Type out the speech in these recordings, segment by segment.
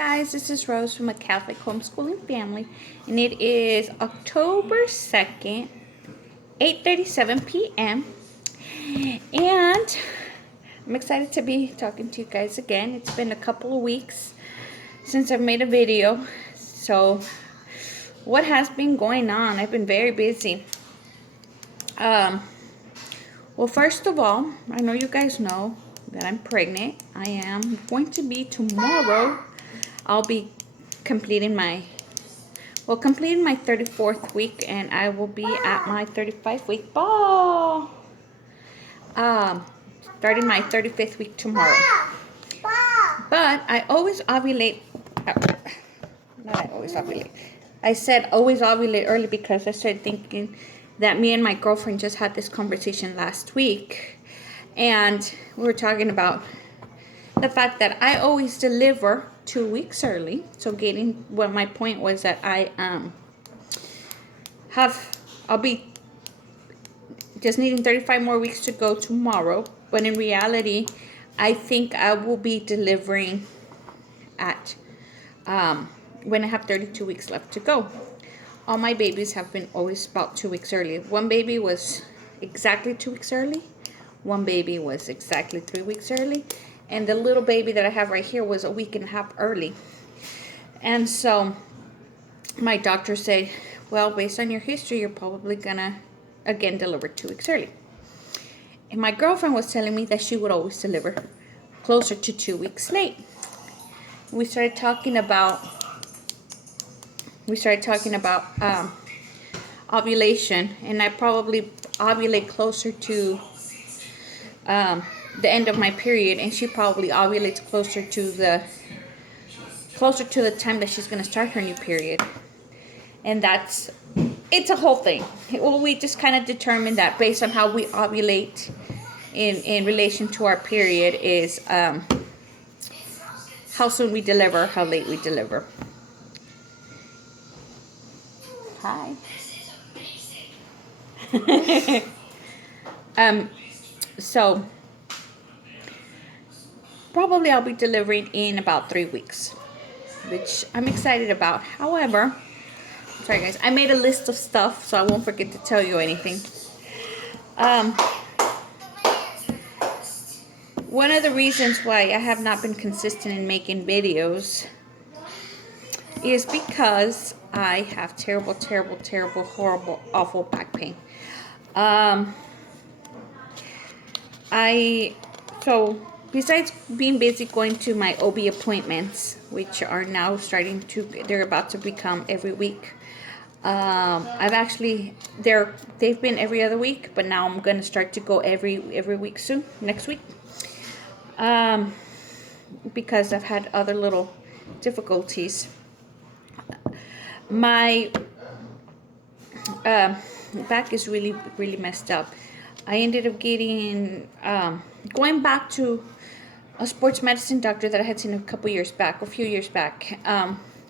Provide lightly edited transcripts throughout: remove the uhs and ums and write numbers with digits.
Guys, this is Rose from a Catholic Homeschooling Family, and it is October 2nd, 8:37 p.m. And I'm excited to be talking to you guys again. It's been a couple of weeks since I've made a video. So, what has been going on? I've been very busy. Well, first of all, I know you guys know that I'm pregnant. I am going to be tomorrow. I'll be completing my 34th week, and I will be at my 35-week ball. Starting my 35th week tomorrow. But I always ovulate. Not I always ovulate. I said always ovulate early because I started thinking that me and my girlfriend just had this conversation last week, and we were talking about the fact that I always deliver 2 weeks early. So my point was that I'll be just needing 35 more weeks to go tomorrow, but in reality, I think I will be delivering at when I have 32 weeks left to go. All my babies have been always about 2 weeks early. One baby was exactly 2 weeks early. One baby was exactly 3 weeks early. And the little baby that I have right here was a week and a half early. And so my doctor said, well, based on your history, you're probably gonna, again, deliver 2 weeks early. And my girlfriend was telling me that she would always deliver closer to 2 weeks late. We started talking about ovulation, and I probably ovulate closer to the end of my period, and she probably ovulates closer to the time that she's going to start her new period. And it's a whole thing. Well, we just kind of determined that based on how we ovulate in relation to our period is how soon we deliver, how late we deliver. Hi. So probably I'll be delivering in about 3 weeks, which I'm excited about. However, sorry guys, I made a list of stuff so I won't forget to tell you anything. One of the reasons why I have not been consistent in making videos is because I have terrible, horrible, awful back pain. So besides being busy going to my OB appointments, which are now they're about to become every week. They've been every other week, but now I'm gonna start to go every week soon, next week. Because I've had other little difficulties. My back is really, really messed up. I ended up going back to a sports medicine doctor that I had seen a few years back.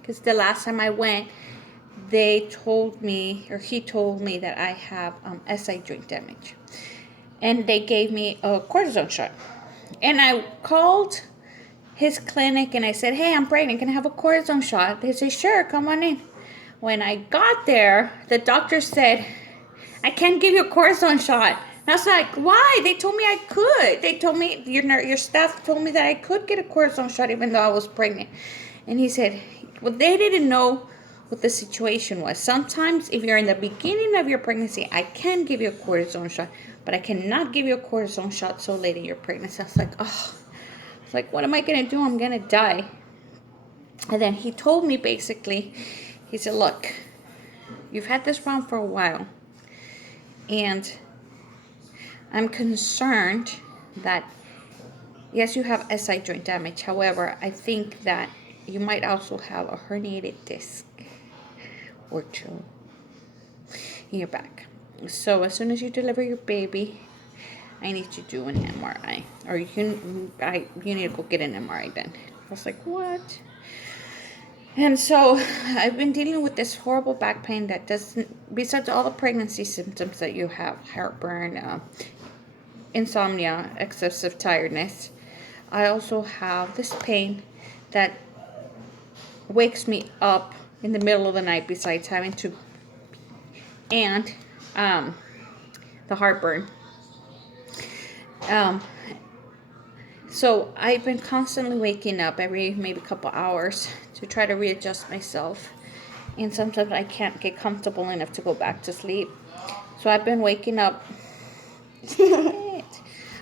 Because the last time I went, he told me that I have SI joint damage. And they gave me a cortisone shot. And I called his clinic and I said, hey, I'm pregnant, can I have a cortisone shot? They said, sure, come on in. When I got there, the doctor said, I can't give you a cortisone shot. And I was like, why? They told me I could. They told me, your staff told me that I could get a cortisone shot even though I was pregnant. And he said, well, they didn't know what the situation was. Sometimes if you're in the beginning of your pregnancy, I can give you a cortisone shot, but I cannot give you a cortisone shot so late in your pregnancy. I was like, oh. It's like, what am I going to do? I'm going to die. And then he told me basically, he said, look, you've had this problem for a while, and I'm concerned that, yes, you have SI joint damage. However, I think that you might also have a herniated disc or two in your back. So as soon as you deliver your baby, I need to do an MRI, or you need to go get an MRI done. I was like, what? And so I've been dealing with this horrible back pain that doesn't, besides all the pregnancy symptoms that you have, heartburn, insomnia, excessive tiredness, I also have this pain that wakes me up in the middle of the night besides having to, and the heartburn. So I've been constantly waking up every maybe couple hours to try to readjust myself. And sometimes I can't get comfortable enough to go back to sleep. So I've been waking up.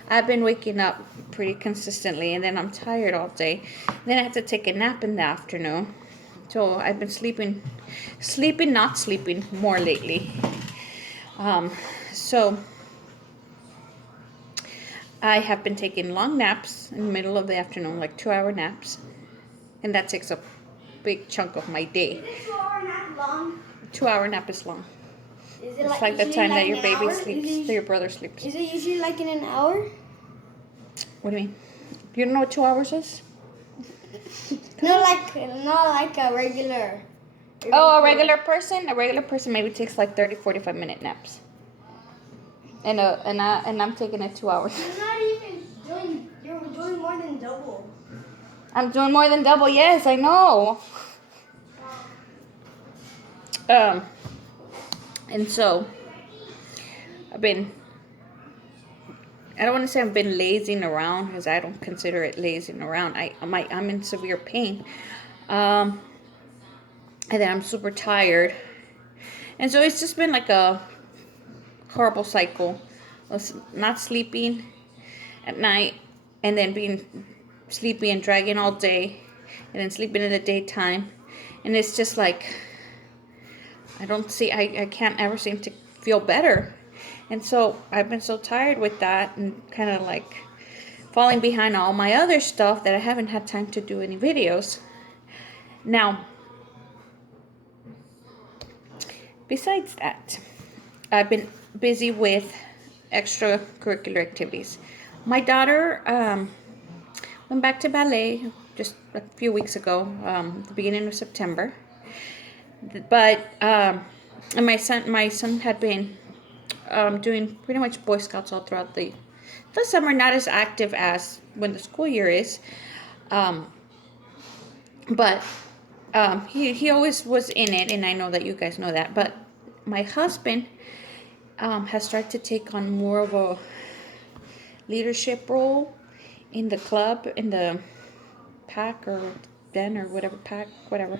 I've been waking up pretty consistently, and then I'm tired all day. Then I have to take a nap in the afternoon. So I've been not sleeping more lately. So I have been taking long naps in the middle of the afternoon, like 2-hour naps. And that takes a big chunk of my day. Is a 2-hour nap long? 2-hour nap is long. Is it it's like the time that your baby hour? sleeps, that your brother sleeps. Is it usually like in an hour? What do you mean? You don't know what 2 hours is? No, not like a regular. Oh, a regular person? A regular person maybe takes like 30, 45-minute naps. And I'm taking it 2 hours. You're not even doing. You're doing more than double. I'm doing more than double. Yes, I know. And so I don't want to say I've been lazing around, because I don't consider it lazing around. I'm in severe pain. And then I'm super tired. And so it's just been like a horrible cycle of not sleeping at night, and then being sleepy and dragging all day, and then sleeping in the daytime. And it's just like, I can't ever seem to feel better. And so I've been so tired with that, and kind of like falling behind all my other stuff, that I haven't had time to do any videos. Now, besides that, I've been busy with extracurricular activities. My daughter went back to ballet just a few weeks ago, the beginning of September. But and my son had been doing pretty much Boy Scouts all throughout the summer, not as active as when the school year is. But he always was in it, and I know that you guys know that. But my husband has started to take on more of a leadership role in the club, in the pack or den or whatever,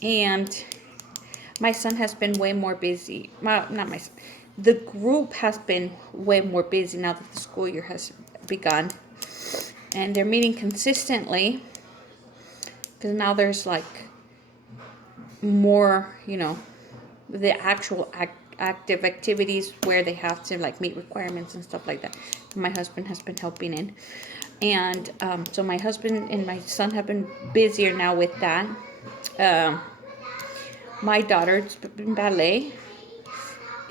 and my son has been way more busy. Well, not my son. The group has been way more busy now that the school year has begun. And they're meeting consistently, because now there's like more, the actual active activities where they have to like meet requirements and stuff like that. My husband has been helping in. And so my husband and my son have been busier now with that. My daughter's in ballet.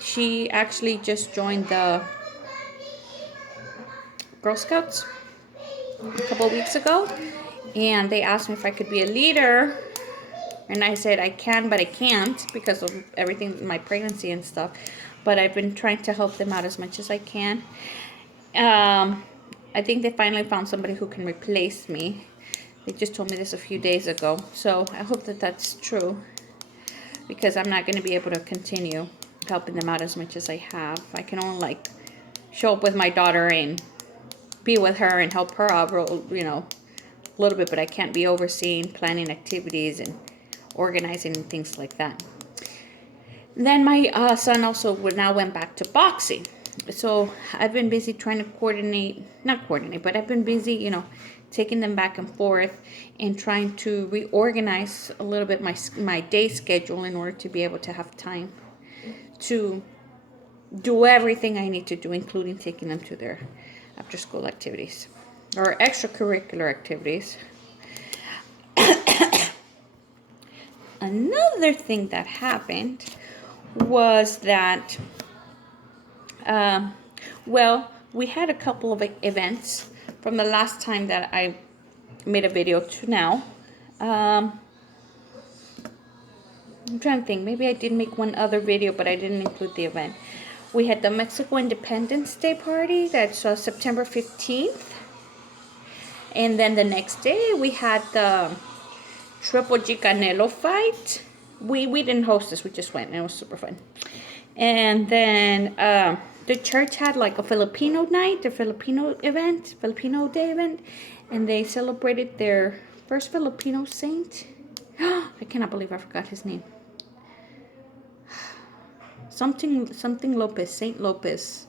She actually just joined the Girl Scouts a couple of weeks ago, and they asked me if I could be a leader, and I said I can, but I can't because of everything, my pregnancy and stuff. But I've been trying to help them out as much as I can. I think they finally found somebody who can replace me. They just told me this a few days ago, so I hope that that's true, because I'm not going to be able to continue helping them out as much as I have. I can only like show up with my daughter and be with her and help her out, a little bit, but I can't be overseeing, planning activities and organizing and things like that. Then my son also now went back to boxing. So I've been busy trying to not coordinate, but I've been busy, taking them back and forth and trying to reorganize a little bit my day schedule in order to be able to have time to do everything I need to do, including taking them to their after school activities or extracurricular activities. Another thing that happened was that we had a couple of events from the last time that I made a video to now. I'm trying to think. Maybe I did make one other video, but I didn't include the event. We had the Mexico Independence Day party. That's September 15th. And then the next day we had the Triple G Canelo fight. We didn't host this. We just went, and it was super fun. And then the church had like a Filipino night, a Filipino day event, and they celebrated their first Filipino saint. I cannot believe I forgot his name. Something Lopez, Saint Lopez.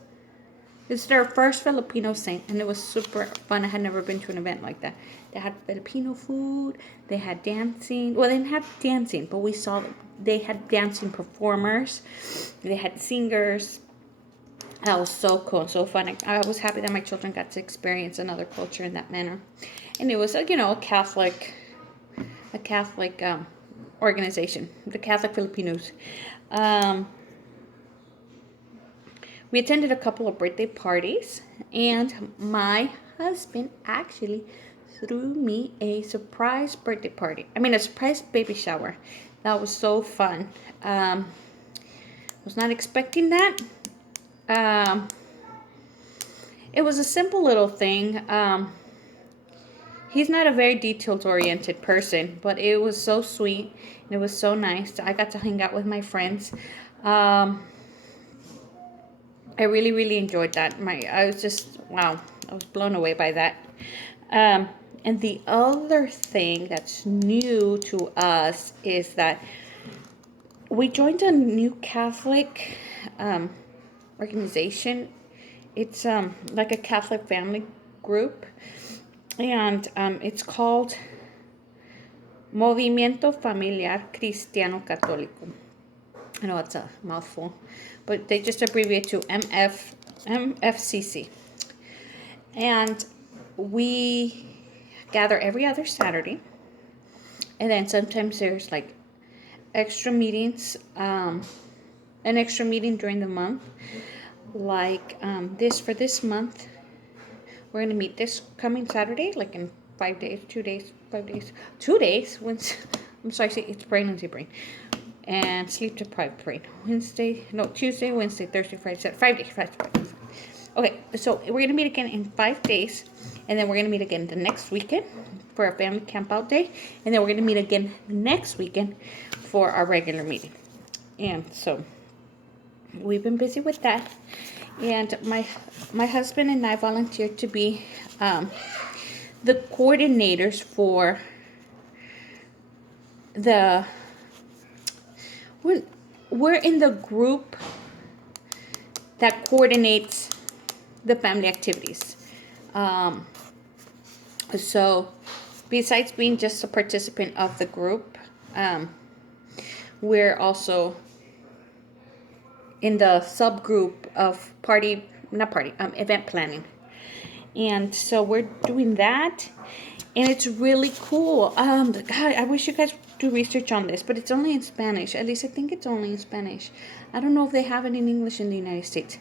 It's their first Filipino saint, and it was super fun. I had never been to an event like that. They had Filipino food. They had dancing. Well, they didn't have dancing, but we saw they had dancing performers. They had singers. That was so cool, so fun. I was happy that my children got to experience another culture in that manner. And it was, a Catholic organization, the Catholic Filipinos. We attended a couple of birthday parties, and my husband actually threw me a surprise birthday party. A surprise baby shower. That was so fun. Was not expecting that. It was a simple little thing. He's not a very details-oriented person, but it was so sweet and it was so nice. I got to hang out with my friends. I really, really enjoyed that. I was just, wow, I was blown away by that. And the other thing that's new to us is that we joined a new Catholic organization. It's like a Catholic family group, and it's called Movimiento Familiar Cristiano Católico. I know it's a mouthful, but they just abbreviate to MFCC. And we gather every other Saturday, and then sometimes there's like extra meetings, an extra meeting during the month. Like for this month, we're going to meet this coming Saturday, like in 5 days, 2 days, 5 days, 2 days. I'm sorry, it's pregnancy brain. And sleep deprived brain. Tuesday, Wednesday, Thursday, Friday, Saturday, 5 days. Okay, so we're going to meet again in 5 days. And then we're going to meet again the next weekend for our family camp out day. And then we're going to meet again next weekend for our regular meeting. And so we've been busy with that. And my husband and I volunteered to be the coordinators for we're in the group that coordinates the family activities. So besides being just a participant of the group, we're also in the subgroup of event planning. And so we're doing that, and it's really cool. God, I wish you guys would do research on this, but it's only in Spanish. At least I think it's only in Spanish. I don't know if they have it in English in the United States.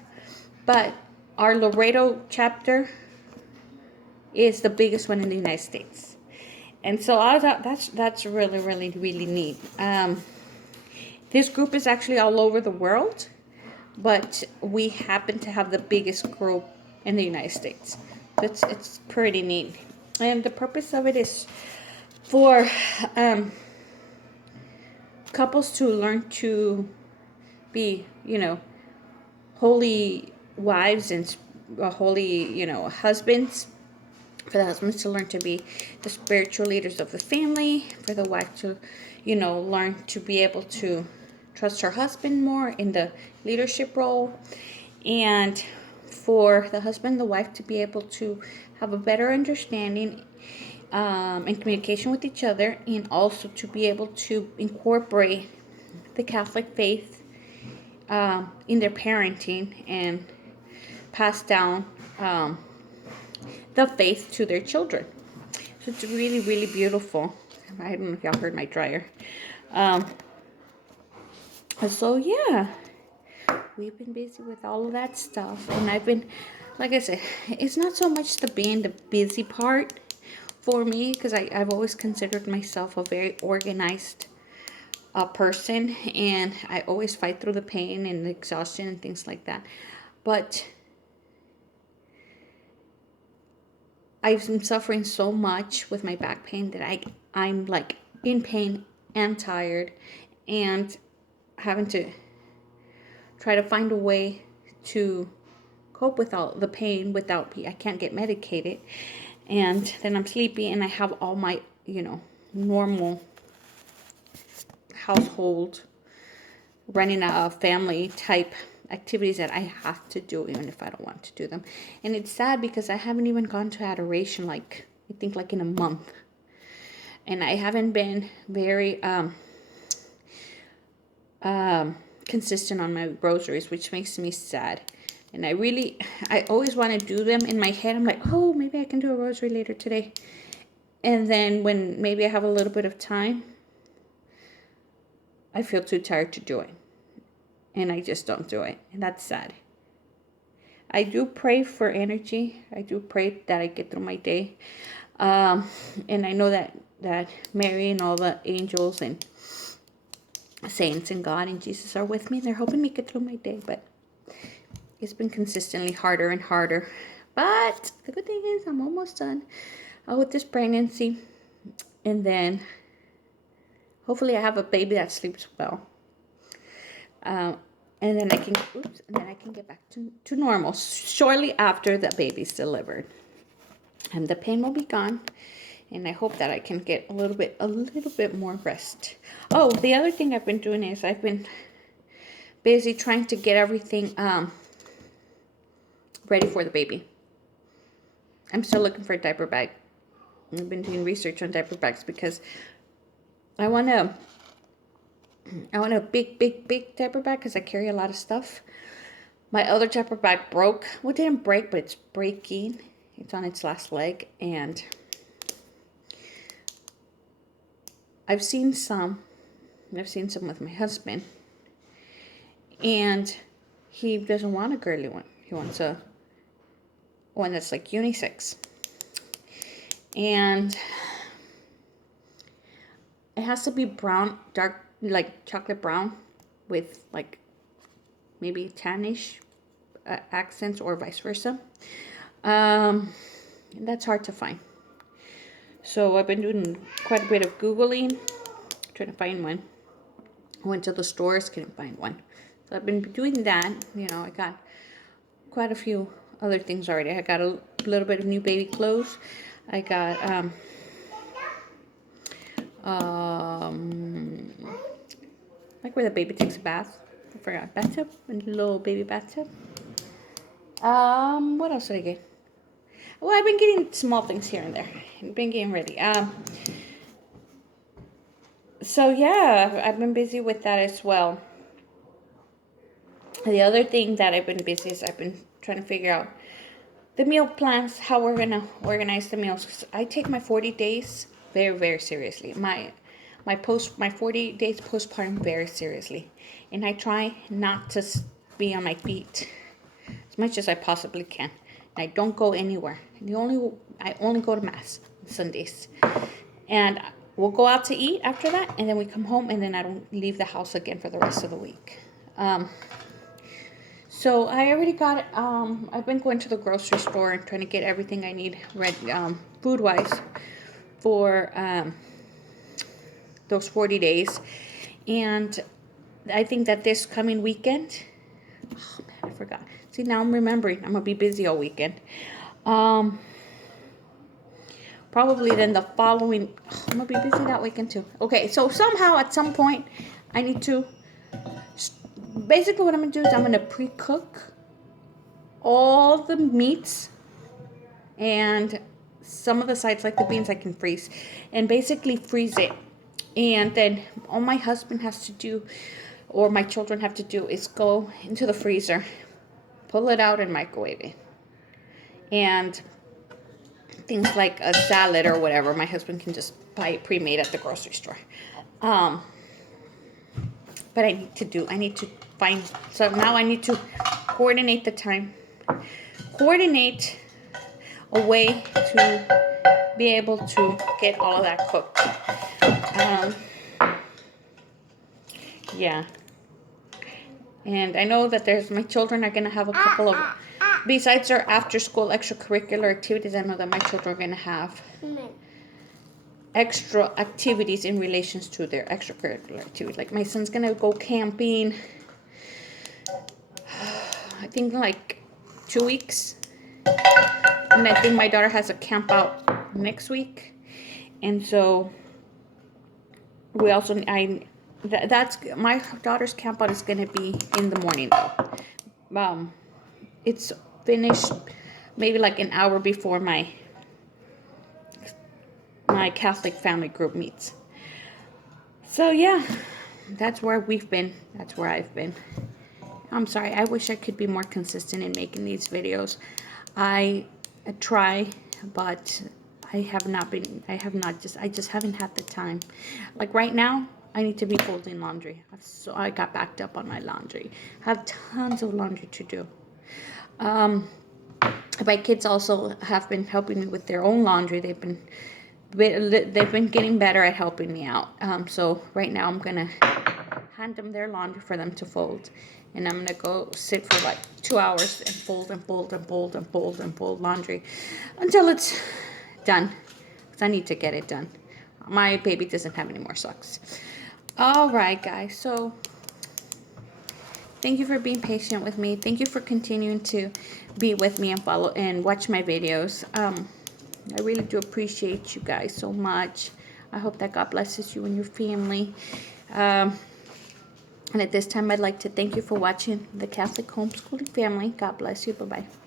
But our Laredo chapter is the biggest one in the United States. And so I thought that's really, really, really neat. This group is actually all over the world, but we happen to have the biggest group in the United States. It's pretty neat. And the purpose of it is for couples to learn to be, holy wives and holy, husbands. For the husbands to learn to be the spiritual leaders of the family. For the wife to, learn to be able to trust her husband more in the leadership role. And for the husband and the wife to be able to have a better understanding and communication with each other, and also to be able to incorporate the Catholic faith in their parenting and pass down the faith to their children. So it's really, really beautiful. I don't know if y'all heard my dryer. So yeah, we've been busy with all of that stuff, and I've been, like I said, it's not so much being the busy part for me, because I've always considered myself a very organized person, and I always fight through the pain and the exhaustion and things like that. But I've been suffering so much with my back pain that I'm like in pain and tired and having to try to find a way to cope with all the pain without I can't get medicated, and then I'm sleepy and I have all my normal household running a family type activities that I have to do even if I don't want to do them. And it's sad because I haven't even gone to adoration I think in a month, and I haven't been very consistent on my rosaries, which makes me sad. And I always want to do them. In my head I'm like, oh, maybe I can do a rosary later today, and then when maybe I have a little bit of time, I feel too tired to do it, and I just don't do it, and that's sad. I do pray for energy. I do pray that I get through my day, and I know that Mary and all the angels and saints and God and Jesus are with me. They're helping me get through my day, but it's been consistently harder and harder. But the good thing is I'm almost done with this pregnancy, and then hopefully I have a baby that sleeps well, and then I can get back to normal shortly after the baby's delivered, and the pain will be gone. And I hope that I can get a little bit more rest. Oh, the other thing I've been doing is I've been busy trying to get everything ready for the baby. I'm still looking for a diaper bag. I've been doing research on diaper bags because I want a big diaper bag because I carry a lot of stuff. My other diaper bag broke. Well, it didn't break, but it's breaking. It's on its last leg, and I've seen some with my husband, and he doesn't want a girly one. He wants a one that's like unisex, and it has to be brown, dark, like chocolate brown, with like maybe tannish accents or vice versa. And that's hard to find. So I've been doing quite a bit of Googling, trying to find one. I went to the stores, couldn't find one. So I've been doing that. I got quite a few other things already. I got a little bit of new baby clothes. I got like where the baby takes a bath. I forgot. Bathtub, a little baby bathtub. What else did I get? Well, I've been getting small things here and there. I've been getting ready. So yeah, I've been busy with that as well. The other thing that I've been busy is I've been trying to figure out the meal plans, how we're gonna organize the meals. 'Cause I take my 40 days very, very seriously. My 40 days postpartum very seriously, and I try not to be on my feet as much as I possibly can. I don't go anywhere. I only go to Mass on Sundays. And we'll go out to eat after that, and then we come home, and then I don't leave the house again for the rest of the week. So I already got, I've been going to the grocery store and trying to get everything I need ready, food-wise, for those 40 days. And I think that this coming weekend, oh man, I forgot. See, now I'm remembering. I'm going to be busy all weekend. Probably then the following, I'm going to be busy that weekend too. Okay, so somehow at some point, I need to, basically what I'm going to do is I'm going to pre-cook all the meats and some of the sides like the beans I can freeze, and basically freeze it. And then all my husband has to do, or my children have to do, is go into the freezer, pull it out and microwave it. And things like a salad or whatever, my husband can just buy it pre-made at the grocery store. But I need to find, so now I need to coordinate the time, coordinate a way to be able to get all of that cooked. Yeah. And I know that my children are going to have a couple of, besides their after school extracurricular activities, I know that my children are going to have extra activities in relations to their extracurricular activities. Like my son's gonna go camping, I think like 2 weeks. And I think my daughter has a camp out next week. And so we also, that's my daughter's camp out is gonna be in the morning though. It's finished maybe like an hour before my Catholic family group meets. So yeah, that's where we've been. That's where I've been. I'm sorry. I wish I could be more consistent in making these videos. I try, but I have not been. I just haven't had the time. Like right now, I need to be folding laundry. So I got backed up on my laundry. I have tons of laundry to do. My kids also have been helping me with their own laundry. They've been getting better at helping me out. So right now I'm gonna hand them their laundry for them to fold, and I'm gonna go sit for like 2 hours and fold and fold and fold and fold and fold laundry until it's done, because I need to get it done. My baby doesn't have any more socks. All right, guys. So thank you for being patient with me. Thank you for continuing to be with me and follow and watch my videos. I really do appreciate you guys so much. I hope that God blesses you and your family. And at this time, I'd like to thank you for watching the Catholic Homeschooling Family. God bless you. Bye-bye.